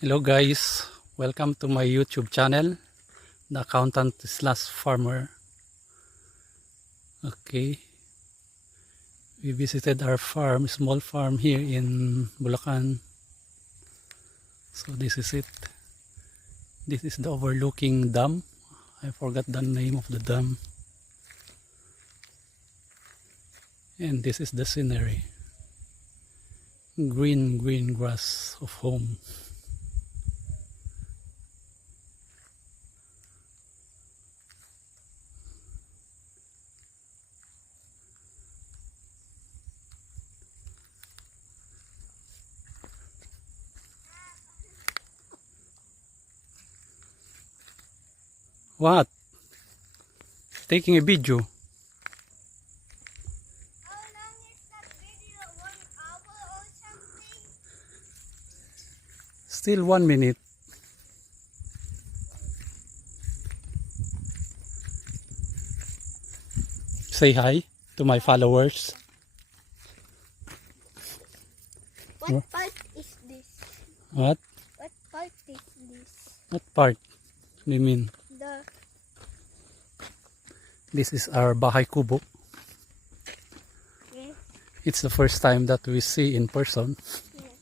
Hello guys, welcome to my YouTube channel, The Accountant slash Farmer. Okay, we visited our farm, small farm here in Bulacan. So this is it. This is the overlooking dam. I forgot the name of the dam. And this is the scenery. Green grass of home. What? Taking a video. How long is that video? 1 hour or something? Still 1 minute. Say hi to my followers. What part is this? What? What part is this? What part do you mean? This is our Bahay Kubo. Yes. It's the first time that we see in person. Yes.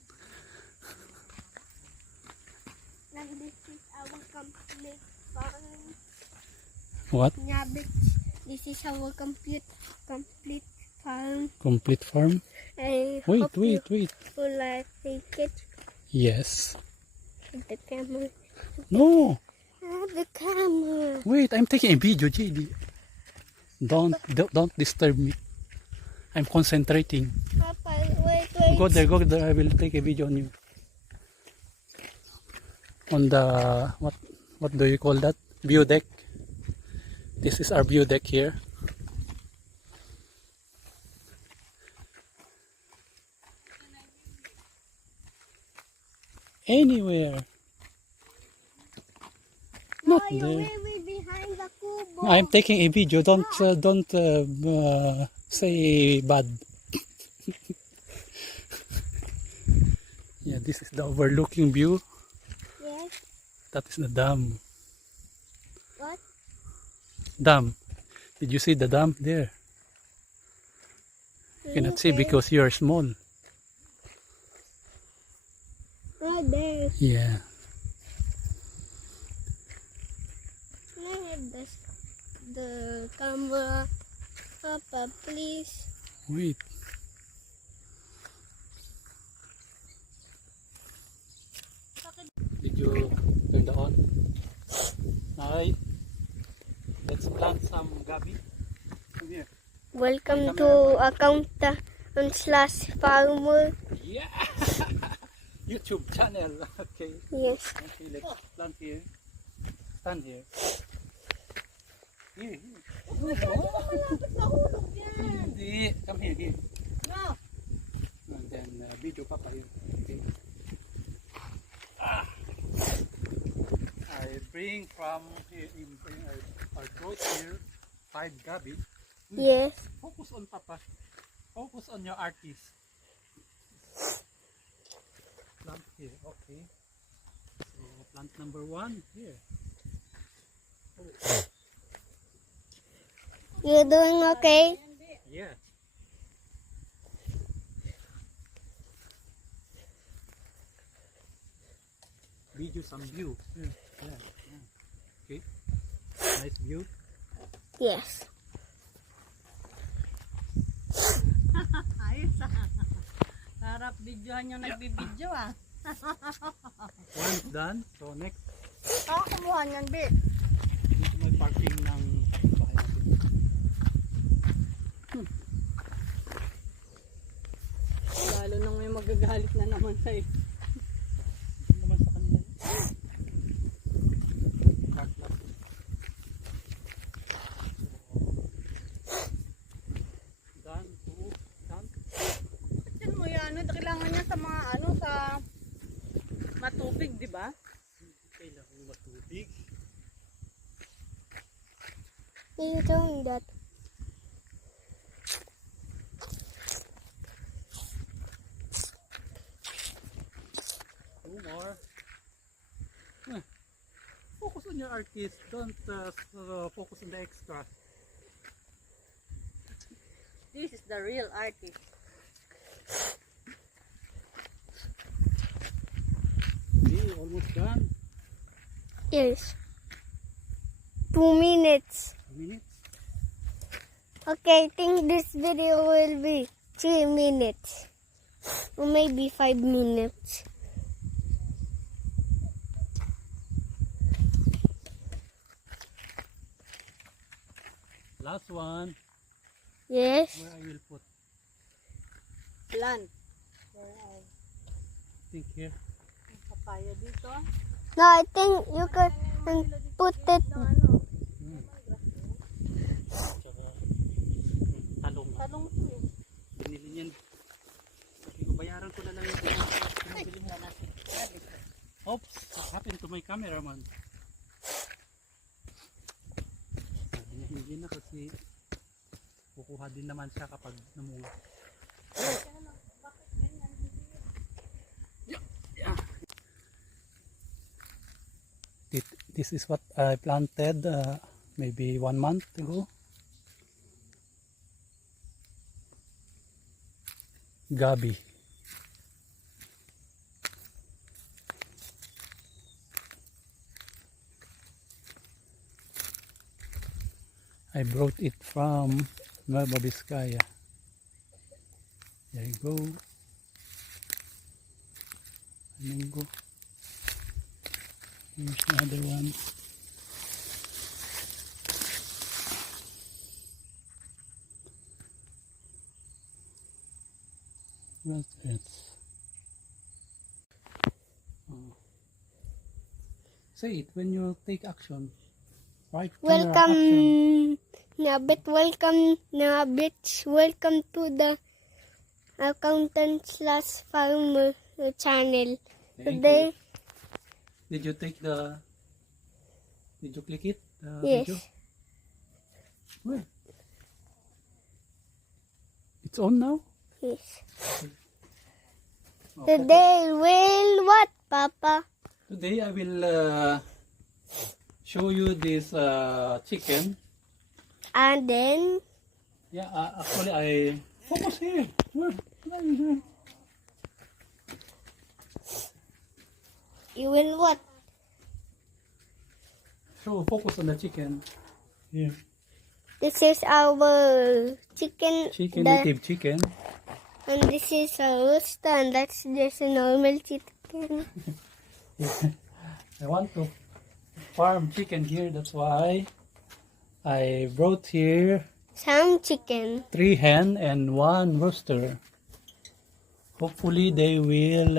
Now this is our complete farm. What? This is our complete farm. Complete farm? I Wait. hope you will take it Yes. with the camera. No. The camera. Wait, I'm taking a video, JD. Don't disturb me. I'm concentrating. Papa, wait. Go there. I will take a video on you. On the what do you call that? View deck. This is our view deck here. Anywhere. Not No, there. you're way behind the kubo. I'm taking a video. Don't say bad. Yeah, this is the overlooking view. Yes. That is the dam. What? Dam. Did you see the dam there? You cannot see because you are small. Right there. Yeah. Can I have the camera? Papa, please. Wait. Did you turn the on? Alright. Let's plant some gabi. Come here. Welcome to Accountant slash Farmer. Yeah. YouTube channel. Okay. Yes. Okay, let's plant here. Stand here. Here. Hindi. Come here. No. And then video papa here. Okay. I bring from here, our growth here, 5 gabi. Yes. Focus on papa. Focus on your artist. Plant here, okay. So plant number 1 here. You're doing okay? Yeah. Video some view. Yeah. Okay. Nice view. Yes. Ayos ah. Harap videohan yung nagbibideo ah. One is done. So next, Saan kumuha niyan, Bit? dito may parking ng bahay natin. Lalo nang may magagalit na naman sa'yo. Ito naman sa kanila. Park lot. Done. Done. Yan mo yan, kailangan niya sa mga sa matubig, di ba? Kailangan matubig. Are you doing that? Two more. Focus on your artist. Don't focus on the extra. This is the real artist. Okay, almost done. Yes. 2 minutes. 2 minutes. Okay, I think this video will be 3 minutes. Or maybe 5 minutes. Last one. Yes. Where I will put. Plant. Think here. Papaya dito. No, I think you can put it. Tsaka talong. Talong to eh. Binili niyan. Bayaran ko na lang yung binili mo. Oops, what happened to my cameraman? Sabi niya hindi na kasi kukuha din naman siya kapag namunga. Yeah. This is what I planted maybe 1 month ago. Gabi. I brought it from Nueva Vizcaya. There you go. Mango. Here's another one. Raspberries. Say it when you take action. Right? Camera action. Welcome, Nabit. Welcome to the Accountant/Farmer channel. Thank Today, you. Did you click it? yes. Video? Where? It's on now? Yes. Oh, Today will what, Papa? Today I will show you this chicken. And then, Yeah, actually I focus here. Where are you doing? you will what? So focus on the chicken. Here, This is our chicken. native chicken. And this is a rooster, and that's just a normal chicken. I want to farm chicken here. That's why I brought here Some chicken. 3 hen and 1 rooster. Hopefully they will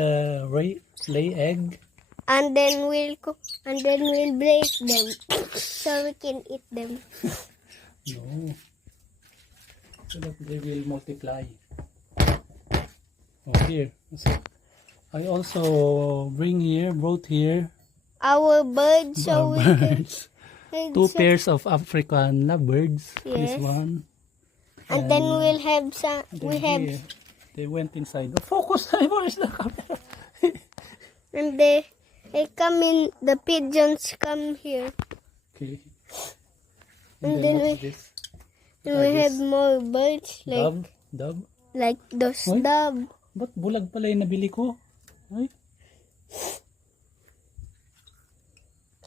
lay egg. And then we'll break them so we can eat them. No. So that they will multiply. Oh, here. So I also brought here Our birds, so we can birds. 2 pairs of African lovebirds. This Yes. one. and then we'll have some. Then We have here, they went inside. Oh, focus! Where's the camera? and they come in. The pigeons come here, Okay. And then what's this? and What we are have these? more birds Dove? like those Hoy. dove. Ba't bulag pala yung nabili ko? Ay.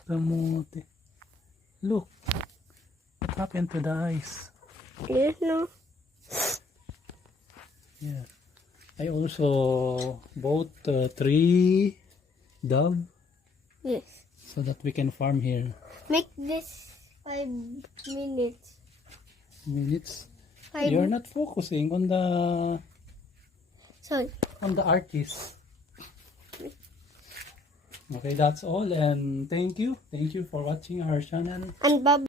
Kamote. Look. What happened to the eyes? You know, Yeah. I also bought 3 dove yes. so that we can farm here. Make this 5 minutes. Minutes. 5. You're not focusing on Sorry. the artist. Okay, that's all, and thank you for watching our channel. And Bob.